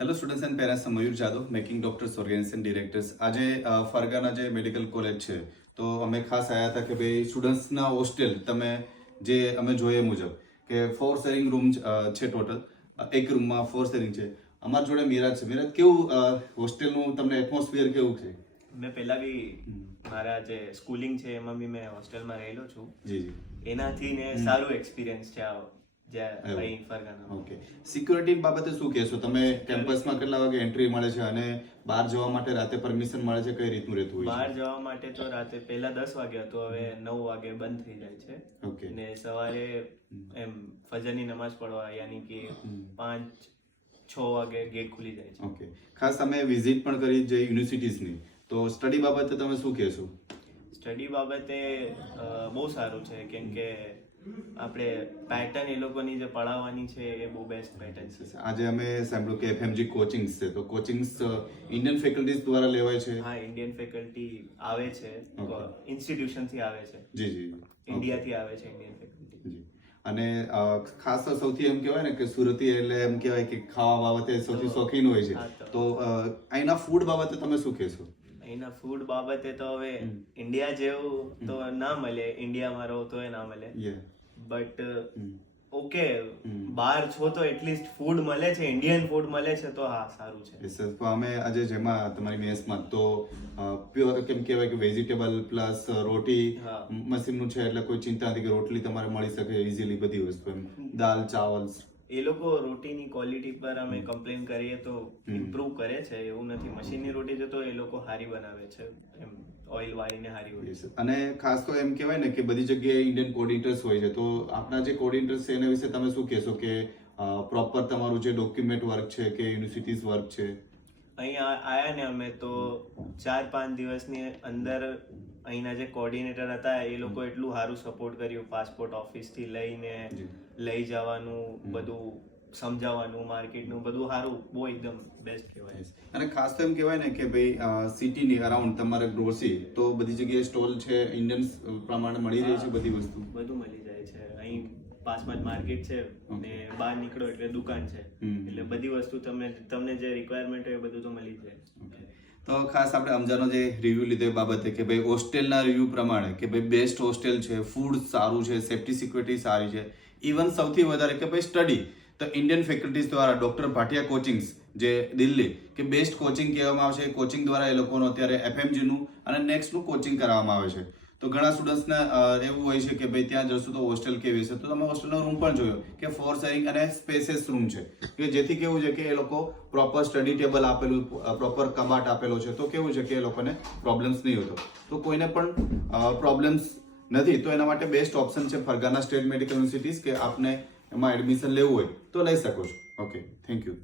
Hello students and parents, Mayur Jadav, making doctors organisation directors. આજે ફરગાના જે મેડિકલ કોલેજ છે તો અમે ખાસ આવ્યા હતા કે ભાઈ સ્ટુડન્ટ્સના હોસ્ટેલ તમે જે અમે જોઈએ મુજબ કે 4 શેરિંગ રૂમ છે ટોટલ. એક રૂમમાં 4 શેરિંગ છે. અમારા જોડે મિરાજ છે. મિરાજ, કેવું હોસ્ટેલનું તમને એટમોસ્ફિયર કેવું છે? મેં પહેલા બી મારા જે સ્કૂલિંગ છે એમાં બી મેં હોસ્ટેલમાં રહેલો છું. જી જી. એનાથી ને સારું એક્સપિરિયન્સ છે આ જે અહીં ફરગાના. ઓકે, સિક્યુરિટી બાબતે શું કહેશો તમે? કેમ્પસમાં કેટલા વાગે એન્ટ્રી મળે છે અને બહાર જવા માટે રાતે પરમિશન મળે છે? કઈ રીતનું રહેતું હોય બહાર જવા માટે તો રાતે પહેલા 10 વાગે હતું, હવે 9 વાગે બંધ થઈ જાય છે. ઓકે. ને સવારે એમ ફજરની નમાઝ પડવા યાની કે 5-6 વાગે ગેટ ખુલી જાય છે. ઓકે, ખાસ તમે વિઝિટ પણ કરી જે યુનિવર્સિટીઝની, તો સ્ટડી બાબતે તમે શું કહેશો? સ્ટડી બાબતે બહુ સારું છે, કેમ કે આપણે પેટર્ન એ લોકોની જે પઢાવવાની છે એ બહુ બેસ્ટ પેટર્ન છે. આજે અમે સાંભળ્યું કે FMG કોચિંગ્સ છે, તો કોચિંગ્સ ઇન્ડિયન ફેકલ્ટીઝ દ્વારા લેવાય છે? હા, ઇન્ડિયન ફેકલ્ટી આવે છે, ઇન્સ્ટિટ્યુશન થી આવે છે. જી જી. ઇન્ડિયાથી આવે છે ઇન્ડિયન ફેકલ્ટી. જી. અને ખાસ તો સૌથી એમ કહેવાય ને કે સુરતી એટલે એમ કહેવાય કે ખાવા બાબતે સૌથી શોખીન હોય છે, તો અહીંના ફૂડ બાબતે તમે શું કહેશો? અહીંના ફૂડ બાબતે તો હવે ઇન્ડિયા જેવું તો ના મળે, ઇન્ડિયામાં રહો તો ના મળે, બટ ઓકે, બહાર છો તો એટલીસ્ટ ફૂડ મળે છે, ઇન્ડિયન ફૂડ મળે છે, તો હા સારું છે. તો અમે આજે જેમાં તમારી મેસમાં તો પ્યોર કેમ કહેવાય કે વેજીટેબલ પ્લસ રોટી મશીનનું છે, એટલે કોઈ ચિંતા નથી કે રોટલી તમારે મળી શકે ઇઝીલી, બધી વસ્તુ એમ દાલ ચાવલ. એ લોકો રોટીની ક્વોલિટી પર અમે કમ્પ્લેન કરીએ તો ઇમ્પ્રૂવ કરે છે, એવું નથી. મશીનની રોટી છે તો એ લોકો સારી બનાવે છે, એમ ઓઇલ વાળીને સારી હોય છે. અને ખાસ તો એમ કહેવાય ને કે બધી જગ્યાએ ઇન્ડિયન કોર્ડિનેટર્સ હોય છે, તો આપણા જે કોર્ડિનેટર્સ છે એના વિશે તમે શું કહેશો કે પ્રોપર તમારું જે ડોક્યુમેન્ટ વર્ક છે કે યુનિવર્સિટીઝ વર્ક છે? અહીંયા આયા ને અમે તો 4-5 દિવસની અંદર અહીંના જે કોર્ડિનેટર હતા એ લોકો એટલું સારું સપોર્ટ કર્યું, પાસપોર્ટ ઓફિસ થી લઈને લઈ જવાનું, બધું સમજાવવાનું, માર્કેટનું બધું સારું, બહુ એકદમ બેસ્ટ કહેવાય. અને ખાસ તો એમ કહેવાય ને કે ભાઈ સિટીની અરાઉન્ડ તમારે ગ્રોસરી તો બધી જગ્યાએ સ્ટોલ છે, ઇન્ડિયન પ્રમાણે મળી રહી છે બધી વસ્તુ? બધું મળી જાય છે. અહીં પાસમાં જ માર્કેટ છે ને બહાર નીકળો એટલે દુકાન છે, એટલે બધી વસ્તુ તમને જે રિક્વાયરમેન્ટ હોય એ બધું તો મળી જાય. તો ખાસ આપણે અમજાનો જે રિવ્યુ લીધો એ બાબતે કે ભાઈ હોસ્ટેલના રિવ્યુ પ્રમાણે કે ભાઈ બેસ્ટ હોસ્ટેલ છે, ફૂડ સારું છે, સેફ્ટી સિક્યુરિટી સારી છે, ઇવન સૌથી વધારે કે ભાઈ સ્ટડી તો ઇન્ડિયન ફેકલ્ટીઝ દ્વારા ડોક્ટર ભાટિયા કોચિંગ્સ જે દિલ્હી કે બેસ્ટ કોચિંગ કહેવામાં આવે છે, કોચિંગ દ્વારા એ લોકોનું અત્યારે FMG નું અને નેક્સ્ટનું કોચિંગ કરવામાં આવે છે. તો ઘણા સ્ટુડન્ટ્સને એવું હોય છે કે ભાઈ ત્યાં જશું તો હોસ્ટેલ કેવી છે, તો તમે હોસ્ટેલનો રૂમ પણ જોયો કે 4 શેરિંગ અને સ્પેસિયસ રૂમ છે, કે જેથી કેવું છે કે એ લોકો પ્રોપર સ્ટડી ટેબલ આપેલું, પ્રોપર કબાટ આપેલો છે, તો કેવું છે કે એ લોકોને પ્રોબ્લેમ્સ નહીં હોતો. તો કોઈને પણ પ્રોબ્લેમ્સ નથી, તો એના માટે બેસ્ટ ઓપ્શન છે ફરગાના સ્ટેટ મેડિકલ યુનિવર્સિટીઝ, કે આપને એમાં એડમિશન લેવું હોય તો લઈ શકો છો. Okay, thank you.